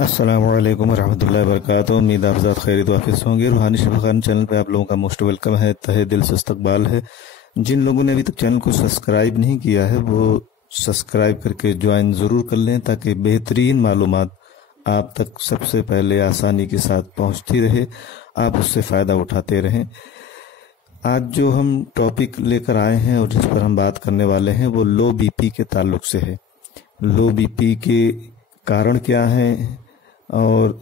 अस्सलामुअलैकुम रहमतुल्लाहि वबरकातुहू। उम्मीद आप ज़ात खैरियत वाफिस होंगे। रूहानी शिफाखाना चैनल पे आप लोगों का मोस्ट वेलकम है, तहे दिल से इस्तकबाल है। जिन लोगों ने अभी तक चैनल को सब्सक्राइब नहीं किया है वो सब्सक्राइब करके ज्वाइन ज़रूर कर लें ताकि बेहतरीन मालूमात आप तक सबसे पहले आसानी के साथ पहुंचती रहे, आप उससे फ़ायदा उठाते रहें। आज जो हम टॉपिक लेकर आए हैं और जिस पर हम बात करने वाले हैं वो लो बीपी के ताल्लुक से है। लो बीपी के कारण क्या हैं और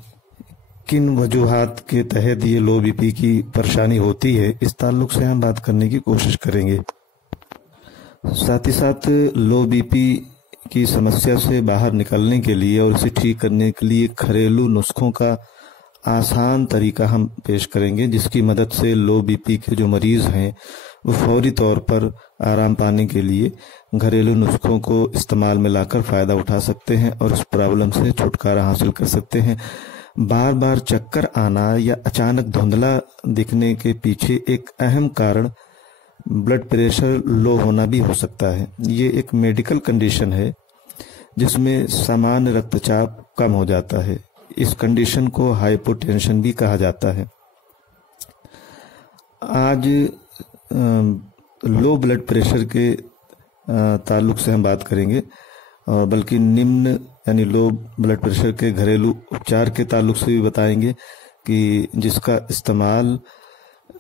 किन वजूहात के तहत ये लो बीपी की परेशानी होती है, इस ताल्लुक से हम बात करने की कोशिश करेंगे। साथ ही साथ लो बीपी की समस्या से बाहर निकलने के लिए और इसे ठीक करने के लिए घरेलू नुस्खों का आसान तरीका हम पेश करेंगे, जिसकी मदद से लो बीपी के जो मरीज हैं वो फौरी तौर पर आराम पाने के लिए घरेलू नुस्खों को इस्तेमाल में लाकर फ़ायदा उठा सकते हैं और इस प्रॉब्लम से छुटकारा हासिल कर सकते हैं। बार बार चक्कर आना या अचानक धुंधला दिखने के पीछे एक अहम कारण ब्लड प्रेशर लो होना भी हो सकता है। ये एक मेडिकल कंडीशन है जिसमें सामान्य रक्तचाप कम हो जाता है। इस कंडीशन को हाइपोटेंशन भी कहा जाता है। आज लो ब्लड प्रेशर के ताल्लुक से हम बात करेंगे और बल्कि निम्न यानी लो ब्लड प्रेशर के घरेलू उपचार के ताल्लुक से भी बताएंगे कि जिसका इस्तेमाल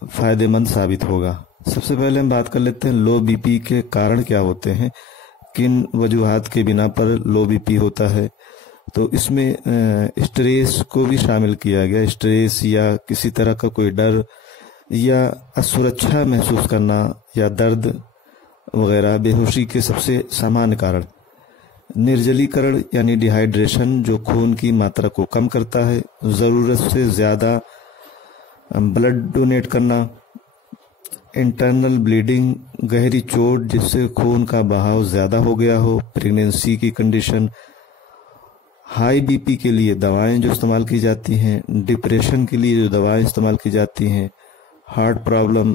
फ़ायदेमंद साबित होगा। सबसे पहले हम बात कर लेते हैं लो बीपी के कारण क्या होते हैं, किन वजूहात के बिना पर लो बीपी होता है। तो इसमें स्ट्रेस को भी शामिल किया गया। स्ट्रेस या किसी तरह का कोई डर या असुरक्षा महसूस करना या दर्द वगैरह बेहोशी के सबसे सामान्य कारण। निर्जलीकरण यानी डिहाइड्रेशन जो खून की मात्रा को कम करता है। ज़रूरत से ज़्यादा ब्लड डोनेट करना। इंटरनल ब्लीडिंग गहरी चोट जिससे खून का बहाव ज़्यादा हो गया हो। प्रेगनेंसी की कंडीशन। हाई बीपी के लिए दवाएं जो इस्तेमाल की जाती हैं। डिप्रेशन के लिए जो दवाएं इस्तेमाल की जाती हैं। हार्ट प्रॉब्लम,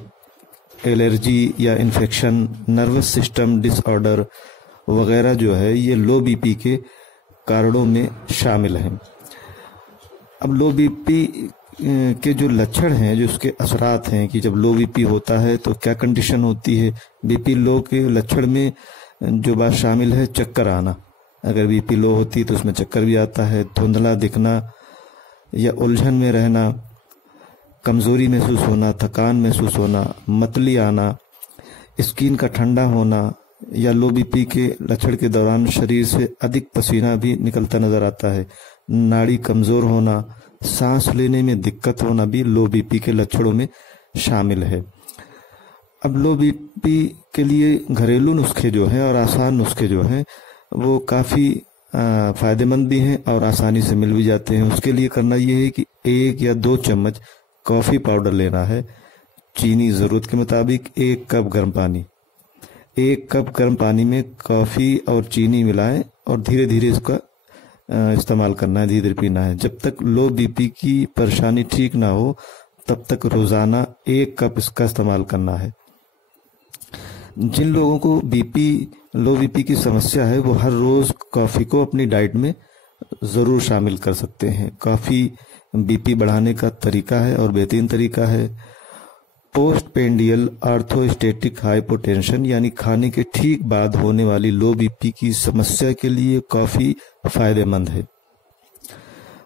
एलर्जी या इन्फेक्शन, नर्वस सिस्टम डिसऑर्डर वगैरह जो है ये लो बीपी के कारणों में शामिल हैं। अब लो बीपी के जो लक्षण हैं, जो उसके असरात हैं कि जब लो बीपी होता है तो क्या कंडीशन होती है। बीपी लो के लक्षण में जो बात शामिल है चक्कर आना। अगर बीपी लो होती है तो उसमें चक्कर भी आता है। धुंधला दिखना या उलझन में रहना, कमजोरी महसूस होना, थकान महसूस होना, मतली आना, स्किन का ठंडा होना या लो बीपी के लक्षण के दौरान शरीर से अधिक पसीना भी निकलता नजर आता है। नाड़ी कमजोर होना, सांस लेने में दिक्कत होना भी लो बीपी के लक्षणों में शामिल है। अब लो बीपी के लिए घरेलू नुस्खे जो हैं और आसान नुस्खे जो हैं वो काफ़ी फ़ायदेमंद भी हैं और आसानी से मिल भी जाते हैं। उसके लिए करना ये है कि 1 या 2 चम्मच कॉफ़ी पाउडर लेना है। चीनी ज़रूरत के मुताबिक। 1 कप गर्म पानी। 1 कप गर्म पानी में कॉफ़ी और चीनी मिलाएं और धीरे धीरे इसका इस्तेमाल करना है, धीरे धीरे पीना है। जब तक लो बीपी की परेशानी ठीक ना हो तब तक रोज़ाना 1 कप इसका इस्तेमाल करना है। जिन लोगों को लो बीपी की समस्या है वो हर रोज़ कॉफ़ी को अपनी डाइट में ज़रूर शामिल कर सकते हैं। कॉफ़ी बीपी बढ़ाने का तरीका है और बेहतरीन तरीका है। पोस्ट पेंडियल ऑर्थोस्टेटिक हाइपोटेंशन यानी खाने के ठीक बाद होने वाली लो बीपी की समस्या के लिए कॉफ़ी फ़ायदेमंद है।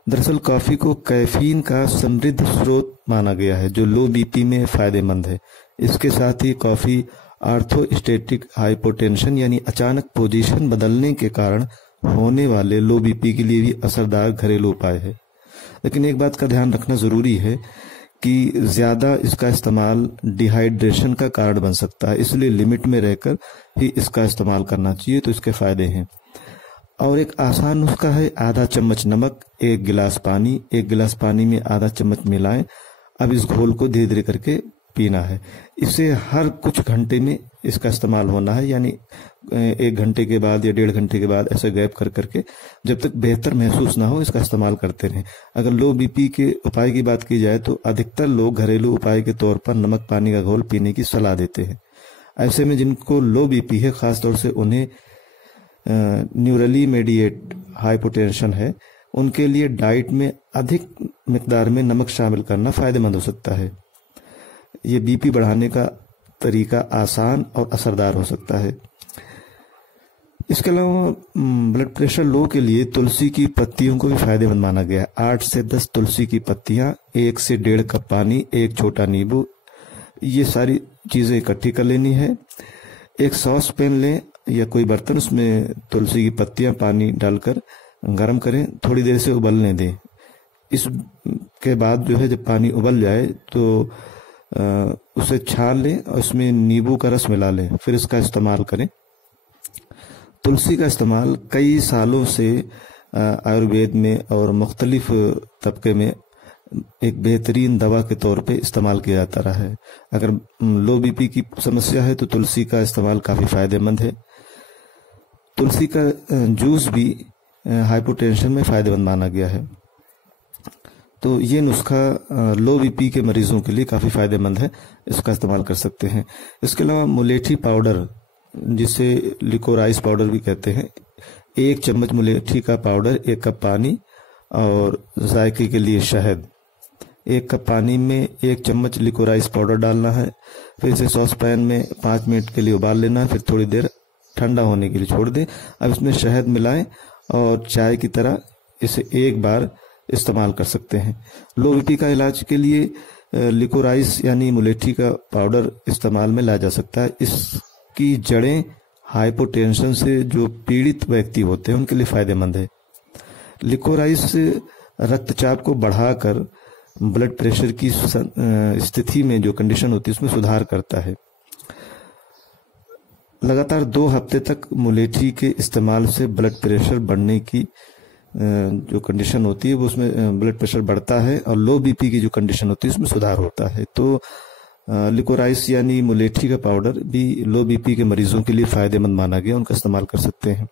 दरअसल कॉफ़ी को कैफीन का समृद्ध स्रोत माना गया है जो लो बीपी में फ़ायदेमंद है। इसके साथ ही कॉफ़ी ऑर्थोस्टेटिक हाइपोटेंशन यानी अचानक पोजीशन बदलने के कारण होने वाले लो बीपी के लिए भी असरदार घरेलू उपाय है। लेकिन एक बात का ध्यान रखना ज़रूरी है कि ज़्यादा इसका इस्तेमाल डिहाइड्रेशन का कारण बन सकता है, इसलिए लिमिट में रहकर ही इसका इस्तेमाल करना चाहिए। तो इसके फ़ायदे हैं। और एक आसान नुस्खा है, आधा चम्मच नमक 1 गिलास पानी। 1 गिलास पानी में आधा चम्मच मिलाएं। अब इस घोल को धीरे धीरे करके पीना है। इसे हर कुछ घंटे में इसका इस्तेमाल होना है, यानी 1 घंटे के बाद या 1.5 घंटे के बाद ऐसे गैप कर करके जब तक बेहतर महसूस ना हो इसका इस्तेमाल करते रहें। अगर लो बीपी के उपाय की बात की जाए तो अधिकतर लोग घरेलू उपाय के तौर पर नमक पानी का घोल पीने की सलाह देते हैं। ऐसे में जिनको लो बीपी है खासतौर से उन्हें न्यूरली मेडिएट हाइपोटेंशन है उनके लिए डाइट में अधिक मिकदार में नमक शामिल करना फायदेमंद हो सकता है। ये बीपी बढ़ाने का तरीका आसान और असरदार हो सकता है। इसके अलावा ब्लड प्रेशर लो के लिए तुलसी की पत्तियों को भी फायदेमंद माना गया है। 8 से 10 तुलसी की पत्तियां, 1 से 1.5 कप पानी, 1 छोटा नींबू, ये सारी चीजें इकट्ठी कर लेनी है। एक सॉस पैन लें या कोई बर्तन, उसमें तुलसी की पत्तियां पानी डालकर गर्म करें, थोड़ी देर से उबलने दें। इसके बाद जो है जब पानी उबल जाए तो उसे छान लें और उसमें नींबू का रस मिला लें, फिर इसका इस्तेमाल करें। तुलसी का इस्तेमाल कई सालों से आयुर्वेद में और मुख्तलिफ तबके में एक बेहतरीन दवा के तौर पे इस्तेमाल किया जाता रहा है। अगर लो बीपी की समस्या है तो तुलसी का इस्तेमाल काफ़ी फायदेमंद है। तुलसी का जूस भी हाइपोटेंशन में फायदेमंद माना गया है। तो ये नुस्खा लो बीपी के मरीजों के लिए काफ़ी फायदेमंद है, इसका इस्तेमाल कर सकते हैं। इसके अलावा मुलेठी पाउडर, जिसे लिकोराइस पाउडर भी कहते हैं, 1 चम्मच मुलेठी का पाउडर, 1 कप पानी और जायके के लिए शहद। 1 कप पानी में 1 चम्मच लिकोराइस पाउडर डालना है, फिर इसे सॉस पैन में 5 मिनट के लिए उबाल लेना है, फिर थोड़ी देर ठंडा होने के लिए छोड़ दें। अब इसमें शहद मिलाएं और चाय की तरह इसे एक बार इस्तेमाल कर सकते हैं। लो बीपी का इलाज के लिए लिकोराइस यानी मुलेठी का पाउडर इस्तेमाल में लाया जा सकता है। इसकी जड़ें हाइपोटेंशन से जो पीड़ित व्यक्ति होते हैं उनके लिए फायदेमंद है। लिकोराइस रक्तचाप को बढ़ाकर ब्लड प्रेशर की स्थिति में जो कंडीशन होती है उसमें सुधार करता है। लगातार 2 हफ्ते तक मुलेठी के इस्तेमाल से ब्लड प्रेशर बढ़ने की जो कंडीशन होती है वो उसमें ब्लड प्रेशर बढ़ता है और लो बीपी की जो कंडीशन होती है उसमें सुधार होता है। तो लिकोराइस यानी मुलेठी का पाउडर भी लो बीपी के मरीजों के लिए फायदेमंद माना गया, उनका इस्तेमाल कर सकते हैं।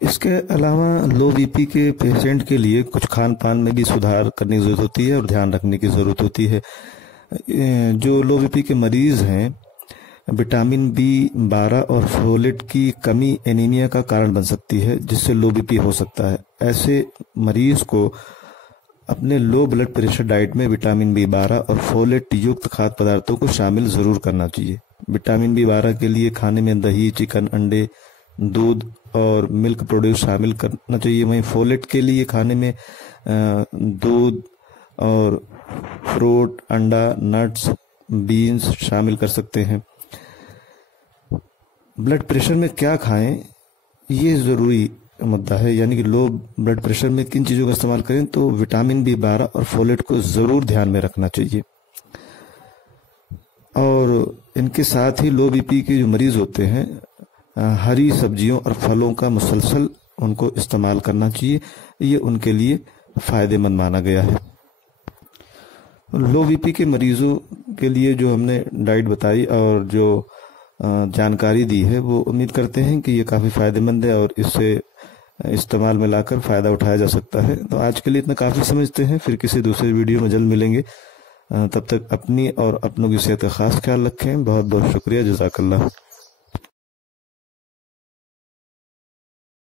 इसके अलावा लो बीपी के पेशेंट के लिए कुछ खान पान में भी सुधार करने की जरूरत होती है और ध्यान रखने की जरूरत होती है। जो लो बीपी के मरीज हैं, विटामिन B12 और फोलेट की कमी एनीमिया का कारण बन सकती है, जिससे लो बीपी हो सकता है। ऐसे मरीज को अपने लो ब्लड प्रेशर डाइट में विटामिन B12 और फोलेट युक्त खाद्य पदार्थों को शामिल जरूर करना चाहिए। विटामिन B12 के लिए खाने में दही, चिकन, अंडे, दूध और मिल्क प्रोड्यूस शामिल करना चाहिए। वहीं फोलेट के लिए खाने में दूध और फ्रूट, अंडा, नट्स, बीन्स शामिल कर सकते हैं। ब्लड प्रेशर में क्या खाएं, ये जरूरी मुद्दा है, यानी कि लो ब्लड प्रेशर में किन चीजों का इस्तेमाल करें, तो विटामिन B12 और फोलेट को जरूर ध्यान में रखना चाहिए। और इनके साथ ही लो बीपी के जो मरीज होते हैं, हरी सब्जियों और फलों का मुसलसल उनको इस्तेमाल करना चाहिए, ये उनके लिए फायदेमंद माना गया है। लो बीपी के मरीजों के लिए जो हमने डाइट बताई और जो जानकारी दी है, वो उम्मीद करते हैं कि ये काफ़ी फायदेमंद है और इससे इस्तेमाल में लाकर फ़ायदा उठाया जा सकता है। तो आज के लिए इतना काफ़ी समझते हैं, फिर किसी दूसरे वीडियो में जल्द मिलेंगे। तब तक अपनी और अपनों की सेहत का खास ख्याल रखें। बहुत बहुत शुक्रिया, जज़ाकल्लाह।